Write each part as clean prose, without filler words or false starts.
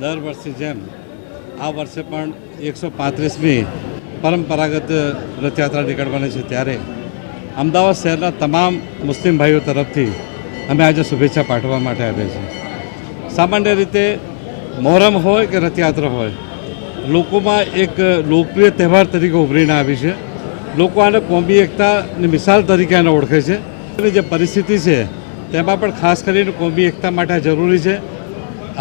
દર વર્ષની જેમ આ વર્ષે પણ 135મી પરંપરાગત રથયાત્રા નીકળવાની છે, ત્યારે અમદાવાદ શહેરના તમામ મુસ્લિમ ભાઈઓ તરફથી અમે આજે શુભેચ્છા પાઠવવા માટે આવ્યા છીએ. સામાન્ય રીતે મોહરમ હોય કે રથયાત્રા હોય, લોકોમાં એક લોકપ્રિય તહેવાર તરીકે ઉભરીને આવી છે. લોકો આને કોમી એકતાની મિસાલ તરીકે આને ઓળખે છે. જે પરિસ્થિતિ છે તેમાં પણ ખાસ કરીને કોમી એકતા માટે જરૂરી છે.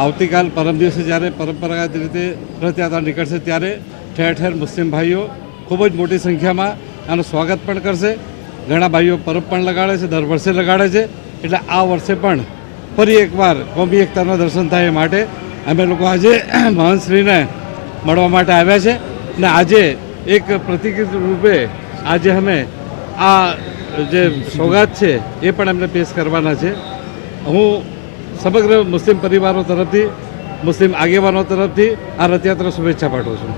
આવતીકાલ પરમ દિવસે જ્યારે પરંપરાગત રીતે રથયાત્રા નીકળશે ત્યારે ઠેર ઠેર મુસ્લિમ ભાઈઓ ખૂબ જ મોટી સંખ્યામાં આનું સ્વાગત પણ કરશે. ઘણા ભાઈઓ પરબ પણ લગાડે છે, દર વર્ષે લગાડે છે. એટલે આ વર્ષે પણ ફરી એકવાર કોમી એકતાના દર્શન થાય એ માટે અમે લોકો આજે મહંતશ્રીને મળવા માટે આવ્યા છે. અને આજે એક પ્રતિક રૂપે આજે અમે આ જે સોગાત છે એ પણ એમને પેશ કરવાના છે. હું સમગ્ર મુસ્લિમ પરિવારો તરફથી, મુસ્લિમ આગેવાનો તરફથી આ રથયાત્રા શુભેચ્છા પાઠવું છું.